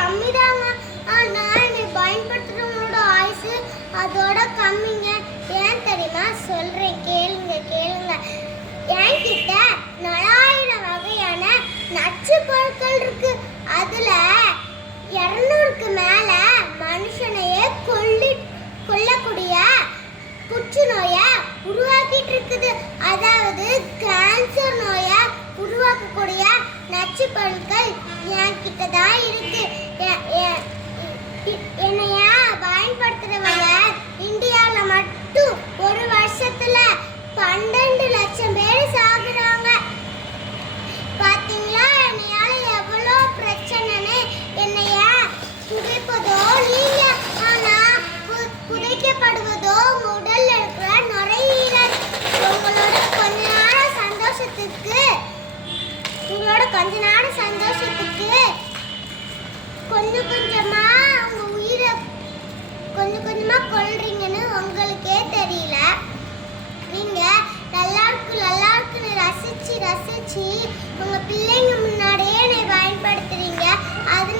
கம்மி தாங்க. நான் என்னை பயன்படுத்துறவங்களோட ஆயுசு அதோட கம்மிங்க. ஏன் தெரியுமா? சொல்றேன், கேளுங்க கேளுங்க. என்கிட்ட 4000 வகையான நச்சு பொருட்கள் இருக்கு. அதுல 200க்கு மேல மனுஷனையே கொல்லக்கூடிய புற்றுநோயை உருவாக்கிட்டு இருக்குது. அதாவது கேன்சர் நோயை உருவாக்கக்கூடிய நச்சு பொருட்கள் என்கிட்ட தான் இருக்கு. என்னைய பயன்படுத்துறவங்க இந்தியாவில் மட்டும் ஒரு வருஷத்துல 12 லட்சம் பேர் சாகுறாங்க. பாத்தீங்களா என்னையால எவ்வளோ பிரச்சனைன்னு. என்னைய புதைப்பதோ நீங்க, ஆனா புதைக்கப்படுவதோ உடல்ல இருக்கிற நுரையீரல். உங்களோட கொஞ்ச நேர சந்தோஷத்துக்கு கொஞ்சம் கொஞ்சமா உங்க உயிரை கொஞ்சம் கொஞ்சமா கொல்றீங்கன்னு உங்களுக்கே தெரியல. நீங்க நல்லா இருக்குன்னு ரசிச்சு உங்க பிள்ளைங்க முன்னாடியே என்னை பயன்படுத்துறீங்க. அதனால